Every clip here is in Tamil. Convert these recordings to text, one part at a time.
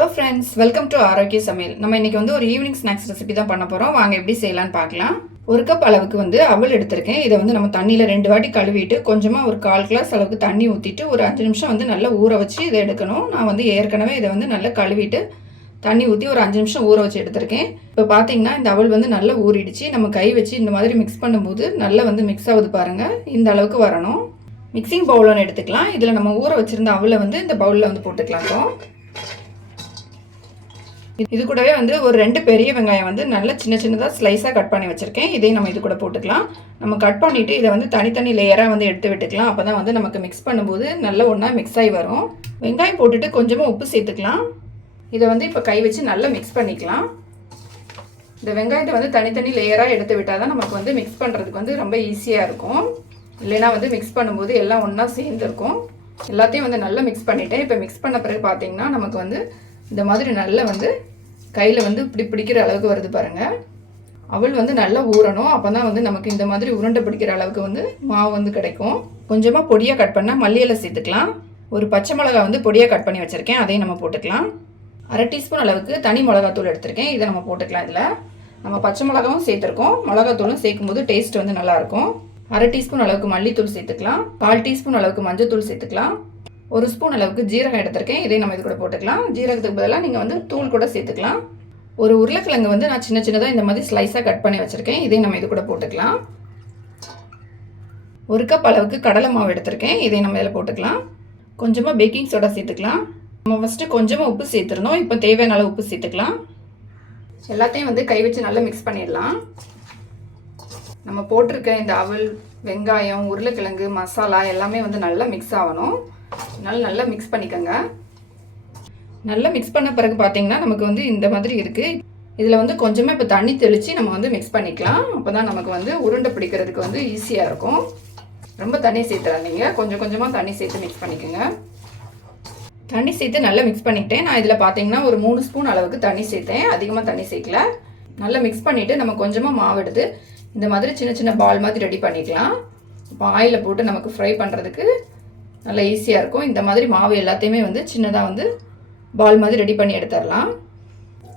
ஹலோ ஃப்ரெண்ட்ஸ் வெல்கம் டு ஆரோக்கிய சமையல் நம்ம இன்னைக்கு வந்து ஒரு ஈவினிங் ஸ்நாக்ஸ் ரெசிபி தான் பண்ண போகிறோம் வாங்க எப்படி செய்யலாம்னு பார்க்கலாம். ஒரு கப் அளவுக்கு வந்து அவல் எடுத்திருக்கேன். இதை வந்து நம்ம தண்ணியில் ரெண்டு வாட்டி கழுவிட்டு கொஞ்சமாக ஒரு கால் கிளாஸ் அளவுக்கு தண்ணி ஊற்றிட்டு ஒரு அஞ்சு நிமிஷம் வந்து நல்லா ஊற வச்சு இதை எடுக்கணும். நான் வந்து ஏற்கனவே இதை வந்து நல்லா கழுவிட்டு தண்ணி ஊற்றி ஒரு அஞ்சு நிமிஷம் ஊற வச்சு எடுத்திருக்கேன். இப்போ பார்த்தீங்கன்னா இந்த அவல் வந்து நல்லா ஊறிடுச்சு. நம்ம கை வச்சு இந்த மாதிரி மிக்ஸ் பண்ணும்போது நல்லா வந்து மிக்ஸ் ஆகுது பாருங்கள் இந்த அளவுக்கு வரணும். மிக்சிங் பவுல் ஒன்று எடுத்துக்கலாம். இதில் நம்ம ஊற வச்சுருந்த அவலை வந்து இந்த பவுலில் வந்து போட்டுக்கலாம் இப்போ. இது கூடவே வந்து ஒரு ரெண்டு பெரிய வெங்காயம் வந்து நல்ல சின்ன சின்னதாக ஸ்லைஸாக கட் பண்ணி வச்சுருக்கேன். இதையும் நம்ம இது கூட போட்டுக்கலாம். நம்ம கட் பண்ணிவிட்டு இதை வந்து தனித்தனி லேயராக வந்து எடுத்து விட்டுக்கலாம். அப்போ தான் வந்து நமக்கு மிக்ஸ் பண்ணும்போது நல்ல ஒன்றா மிக்ஸ் ஆகி வரும். வெங்காயம் போட்டுட்டு கொஞ்சமாக உப்பு சேர்த்துக்கலாம். இதை வந்து இப்போ கை வச்சு நல்லா மிக்ஸ் பண்ணிக்கலாம். இந்த வெங்காயத்தை வந்து தனித்தனி லேயராக எடுத்து விட்டால் தான் நமக்கு வந்து மிக்ஸ் பண்ணுறதுக்கு வந்து ரொம்ப ஈஸியாக இருக்கும். இல்லைனா வந்து மிக்ஸ் பண்ணும்போது எல்லாம் ஒன்றா சேர்ந்துருக்கும். எல்லாத்தையும் வந்து நல்லா மிக்ஸ் பண்ணிவிட்டேன் இப்போ மிக்ஸ் பண்ண பிறகு பார்த்தீங்கன்னா நமக்கு வந்து இந்த மாதிரி நல்லா வந்து கையில் வந்து இப்படி பிடிக்கிற அளவுக்கு வருது பாருங்கள் அவள் வந்து நல்லா ஊறணும். அப்போ தான் வந்து நமக்கு இந்த மாதிரி உருண்டை பிடிக்கிற அளவுக்கு வந்து மாவு வந்து கிடைக்கும். கொஞ்சமாக பொடியாக கட் பண்ணால் மல்லியில் சேர்த்துக்கலாம். ஒரு பச்சை மிளகா வந்து பொடியாக கட் பண்ணி வச்சுருக்கேன். அதையும் நம்ம போட்டுக்கலாம். அரை டீஸ்பூன் அளவுக்கு தனி மிளகாத்தூள் எடுத்திருக்கேன். இதை நம்ம போட்டுக்கலாம் இதில். நம்ம பச்சை மிளகாவும் சேர்த்துருக்கோம். மிளகாத்தூளும் சேர்க்கும் போது டேஸ்ட் வந்து நல்லாயிருக்கும் அரை டீஸ்பூன் அளவுக்கு மல்லித்தூள் சேர்த்துக்கலாம். கால் டீஸ்பூன் அளவுக்கு மஞ்சள் தூள் சேர்த்துக்கலாம். ஒரு ஸ்பூன் அளவுக்கு ஜீரகம் எடுத்திருக்கேன். இதை நம்ம இது கூட போட்டுக்கலாம். ஜீரகத்துக்கு பதிலாக நீங்கள் வந்து தூள் கூட சேர்த்துக்கலாம். ஒரு உருளைக்கிழங்கு வந்து நான் சின்ன சின்னதாக இந்த மாதிரி ஸ்லைஸாக கட் பண்ணி வச்சுருக்கேன். இதை நம்ம இது கூட போட்டுக்கலாம். ஒரு கப் அளவுக்கு கடலை மாவு எடுத்திருக்கேன். இதை நம்ம இதில் போட்டுக்கலாம். கொஞ்சமாக பேக்கிங் சோடா சேர்த்துக்கலாம். நம்ம ஃபஸ்ட்டு கொஞ்சமாக உப்பு சேர்த்துருந்தோம். இப்போ தேவையான அளவு உப்பு சேர்த்துக்கலாம். எல்லாத்தையும் வந்து கை வச்சு நல்லா மிக்ஸ் பண்ணிடலாம். நம்ம போட்டிருக்க இந்த அவல் வெங்காயம் உருளைக்கிழங்கு மசாலா எல்லாமே வந்து நல்லா மிக்ஸ் ஆகணும். நல்லா நல்லா மிக்ஸ் பண்ணிக்கோங்க. நல்லா மிக்ஸ் பண்ண பிறகு பார்த்தீங்கன்னா நமக்கு வந்து இந்த மாதிரி இருக்குது இதில் வந்து கொஞ்சமாக இப்போ தண்ணி தெளித்து நம்ம வந்து மிக்ஸ் பண்ணிக்கலாம். அப்போ தான் நமக்கு வந்து உருண்டை பிடிக்கிறதுக்கு வந்து ஈஸியாக இருக்கும். ரொம்ப தண்ணி சேர்த்துறாதீங்க. கொஞ்சம் கொஞ்சமாக தண்ணி சேர்த்து மிக்ஸ் பண்ணிக்கோங்க. தண்ணி சேர்த்து நல்லா மிக்ஸ் பண்ணிக்கிட்டேன். நான் இதில் பார்த்தீங்கன்னா ஒரு மூணு ஸ்பூன் அளவுக்கு தண்ணி சேர்த்தேன். அதிகமாக தண்ணி சேர்க்கல. நல்லா மிக்ஸ் பண்ணிவிட்டு நம்ம கொஞ்சமாக மாவு எடுத்து இந்த மாதிரி சின்ன சின்ன பால் மாதிரி ரெடி பண்ணிக்கலாம். இப்போ ஆயிலில் போட்டு நமக்கு ஃப்ரை பண்ணுறதுக்கு நல்லா ஈஸியாக இருக்கும். இந்த மாதிரி மாவு எல்லாத்தையுமே வந்து சின்னதாக வந்து பால் மாதிரி ரெடி பண்ணி எடுத்துடலாம்.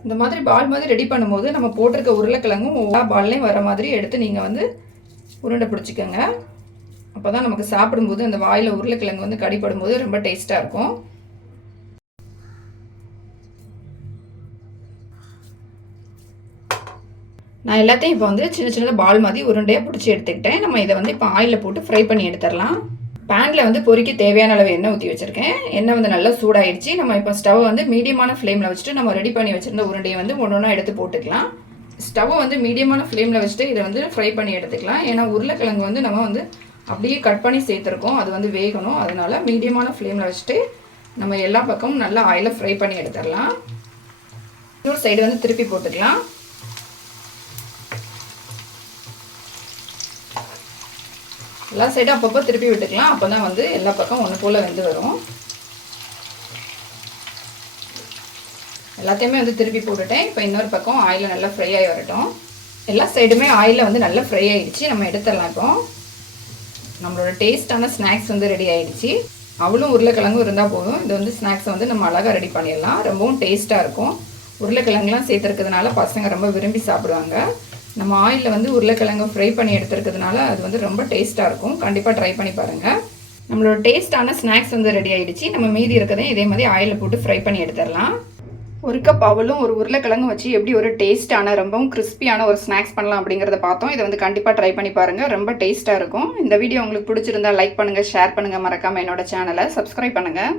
இந்த மாதிரி பால் மாதிரி ரெடி பண்ணும்போது நம்ம போட்டிருக்க உருளைக்கிழங்கும் ஒவ்வொரு பால்லையும் வர மாதிரி எடுத்து நீங்கள் வந்து உருண்டை பிடிச்சிக்கோங்க. அப்போ தான் நமக்கு சாப்பிடும்போது அந்த வாயில் உருளைக்கிழங்கு வந்து கடிப்படும் போது ரொம்ப டேஸ்ட்டாக இருக்கும். நான் எல்லாத்தையும் இப்போ வந்து சின்ன சின்னதாக பால் மாதிரி உருண்டையாக பிடிச்சி எடுத்துக்கிட்டேன். நம்ம இதை வந்து இப்போ ஆயிலில் போட்டு ஃப்ரை பண்ணி எடுத்துடலாம். பேனில் வந்து பொறிக்க தேவையான அளவு எண்ணெய் ஊற்றி வச்சுருக்கேன். எண்ணெய் வந்து நல்லா சூடாயிடுச்சு. நம்ம இப்போ ஸ்டவ் வந்து மீடியமான ஃப்ளேமில் வச்சுட்டு நம்ம ரெடி பண்ணி வச்சுருந்த உருண்டையை வந்து ஒன்று ஒன்றா எடுத்து போட்டுக்கலாம். ஸ்டவ் வந்து மீடியமான ஃப்ளேமில் வச்சுட்டு இதை வந்து ஃப்ரை பண்ணி எடுத்துக்கலாம். ஏன்னா உருளைக்கிழங்கு வந்து நம்ம வந்து அப்படியே கட் பண்ணி சேர்த்துருக்கோம். அது வந்து வேகணும். அதனால மீடியமான ஃப்ளேமில் வச்சுட்டு நம்ம எல்லா பக்கமும் நல்லா ஆயிலில் ஃப்ரை பண்ணி எடுத்துடலாம். இன்னொரு சைடு வந்து திருப்பி போட்டுக்கலாம். எல்லா சைடும் அப்பப்போ திருப்பி விட்டுக்கலாம். அப்போ தான் வந்து எல்லா பக்கம் ஒன்று போல் வெந்து வரும். எல்லாத்தையுமே வந்து திருப்பி போட்டுட்டேன். இப்போ இன்னொரு பக்கம் ஆயிலில் நல்லா ஃப்ரை ஆகி வரட்டும். எல்லா சைடுமே ஆயிலில் வந்து நல்லா ஃப்ரை ஆகிடுச்சு நம்ம எடுத்துடலாம் இப்போ. நம்மளோட டேஸ்டான ஸ்நாக்ஸ் வந்து ரெடி ஆகிடுச்சு அவளும் உருளைக்கிழங்கும் இருந்தால் போதும். இது வந்து ஸ்நாக்ஸை வந்து நம்ம அழகாக ரெடி பண்ணிடலாம். ரொம்பவும் டேஸ்ட்டாக இருக்கும். உருளைக்கிழங்குலாம் சேர்த்துருக்கிறதுனால பசங்க ரொம்ப விரும்பி சாப்பிடுவாங்க. நம்ம ஆயிலில் வந்து உருளைக்கிழங்கு ஃப்ரை பண்ணி எடுத்துருக்கிறதுனால அது வந்து ரொம்ப டேஸ்ட்டாக இருக்கும். கண்டிப்பாக ட்ரை பண்ணி பாருங்கள் நம்மளோட டேஸ்ட்டான ஸ்நாக்ஸ் வந்து ரெடி ஆகிடுச்சு நம்ம மீதி இருக்கிறதையும் இதே மாதிரி ஆயிலில் போட்டு ஃப்ரை பண்ணி எடுத்துடலாம். ஒரு கப் அவலும் ஒரு உருளைக்கிழங்கு வச்சு எப்படி ஒரு டேஸ்ட்டான ரொம்பவும் கிறிஸ்பியான ஒரு ஸ்நாக்ஸ் பண்ணலாம் அப்படிங்கிறத பார்த்தோம். இதை வந்து கண்டிப்பாக ட்ரை பண்ணி பாருங்கள் ரொம்ப டேஸ்ட்டாக இருக்கும். இந்த வீடியோ உங்களுக்கு பிடிச்சிருந்தா லைக் பண்ணுங்கள் ஷேர் பண்ணுங்கள் மறக்காமல் என்னோட சேனலை சப்ஸ்கிரைப் பண்ணுங்கள்